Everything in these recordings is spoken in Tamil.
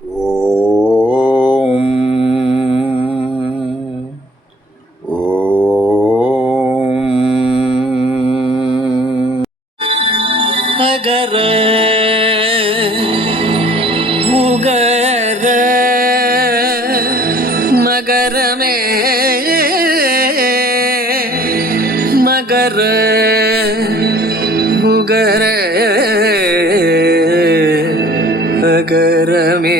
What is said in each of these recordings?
ஓம் ஓம் அகர உகர மகரமே மகர உகர அகரமே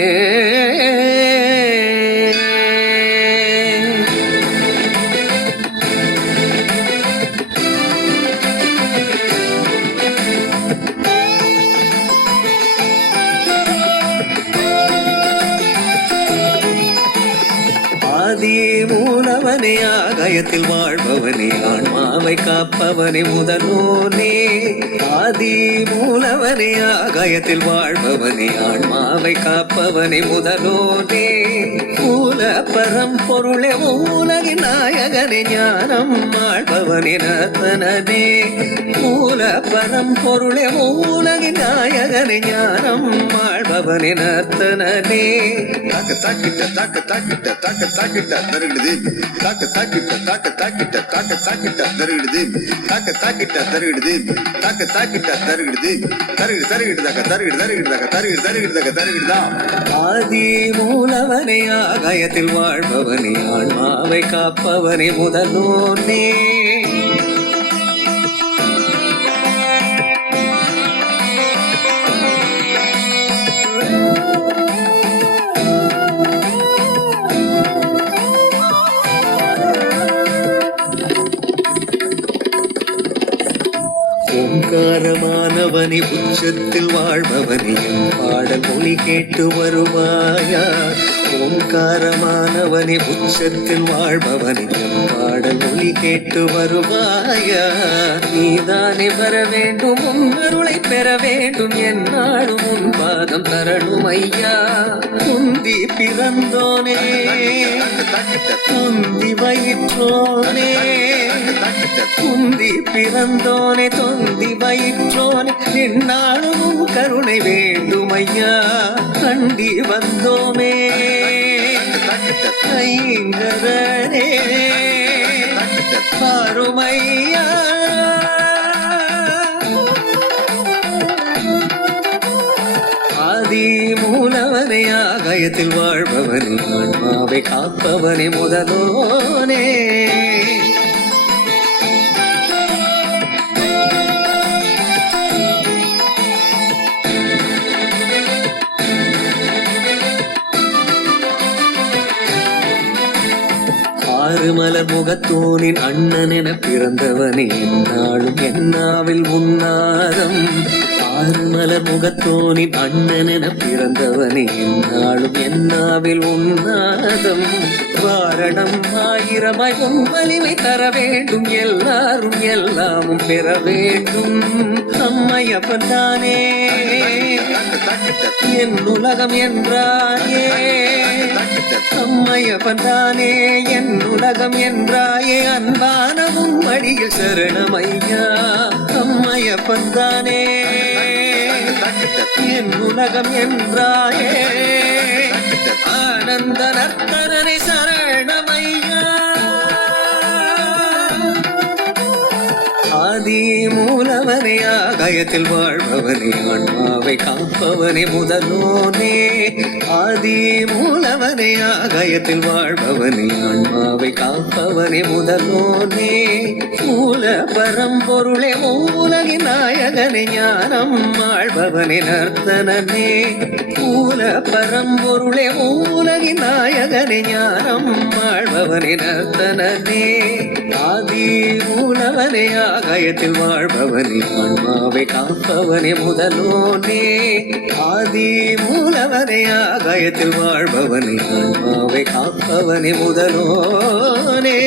ஆதியே மூலவனே ஆகாயத்தில் வாழ்பவனே ஆன்மாவை காப்பவனே முதலோனே. ஆதி மூலவனே ஆகாயத்தில் வாழ்பவனே ஆன்மாவை காப்பவனே முதலோனே. மூல பரம்பொருளே உலகின் நாயகனே ஞானம் ஆழ்பவனே நர்த்தனனே. மூல பரம்பொருளே உலகின் நாயகனே ஞானம் ஆழ்பவனே நர்த்தனனே. தாக்க தாக்கிட்ட தாக்க தாக்கிட்ட தாக்க தாக்கிட்ட தருகிடுது தாக்க தாக்கிட்ட தாக்க தாக்கிட்ட தாக்க தாக்கிட்ட தருகிடுது தாக்க தாக்கிட்ட தருகிடுது தாக்க தாக்கிட்ட தருகிடுது தருகிடு தருகிடுதாக்க தருகிடு தருகிடுதாக்க தருகிடு தருகிடுதாக்க தருகிடுதா. ஆதி மூலவனே ஆகாயத்தில் வாழ்பவனே ஆன்மாவை காப்பவனே முதலோனே. ஓங்காரமானவனே உச்சத்தில் வாழ்பவனே பாடல் மொழி கேட்டு வருவாயா. ஓங்காரமானவனே உச்சத்தில் வாழ்பவனே பாடல் மொழி கேட்டு வருவாயா. நீதானே வர வேண்டும் உன் அருளை பெற வேண்டும் என்னாலும் உன் பாதம் தரணும் ஐயா. குந்தி பிறந்தோனே குந்தி வயிற்றோனே குந்தி பிறந்தோனே தொந்தி வயிற்றோனே என்னாலும் கருணை வேண்டும் ஐயா. கண்டி வந்தோமே ஐங்கரனே பாருமையா. ஆதி மூலவனே ஆகாயத்தில் வாழ்பவனே ஆன்மாவை காப்பவனே முதலோனே. ஆறுமலர் முகத்தோனின் அண்ணன் என பிறந்தவனே என்னாலும் என்னாவில் உன்னாதம். ஆறுமலர் முகத்தோனின் அண்ணன் என பிறந்தவனே என்னாலும் என்னாவில் உன்னாதம். வாரணம் ஆயிரமாய் உன் வலிமை தர வேண்டும் எல்லாரும் எல்லாமும் பெற வேண்டும். அம்மையப்பன் தானே என் உலகம் என்றாயே. அம்மையப்பன் தானே என் உலகம் என்றாயே. அன்பான உன் மடியில் சரணமையா. அம்மையப்பன் தானே என் உலகம் என்றாயே. ஆனந்த நர்த்தனனை சரணமையா. ஆதி மூலவனே ஆகாயத்தில் வாழ்பவனே ஆன்மாவை காப்பவனே முதலோனே. ஆதி மூலவனே ஆகாயத்தில் வாழ்பவனே ஆன்மாவை காப்பவனே முதலோனே. மூல பரம்பொருளே உலகின் நாயகனே ஞானம் ஆழ்பவனே நர்த்தனனே. மூல பரம்பொருளே உலகின் நாயகனே ஞானம் ஆழ்பவனே நர்த்தனனே. ஆதி மூலவனே ஆகாயத்தில் வாழ்பவனே ஆன்மாவை காப்பவனே முதலோனே. ஆதி மூலவனே ஆகாயத்தில் வாழ்பவனே ஆன்மாவை காப்பவனே முதலோனே.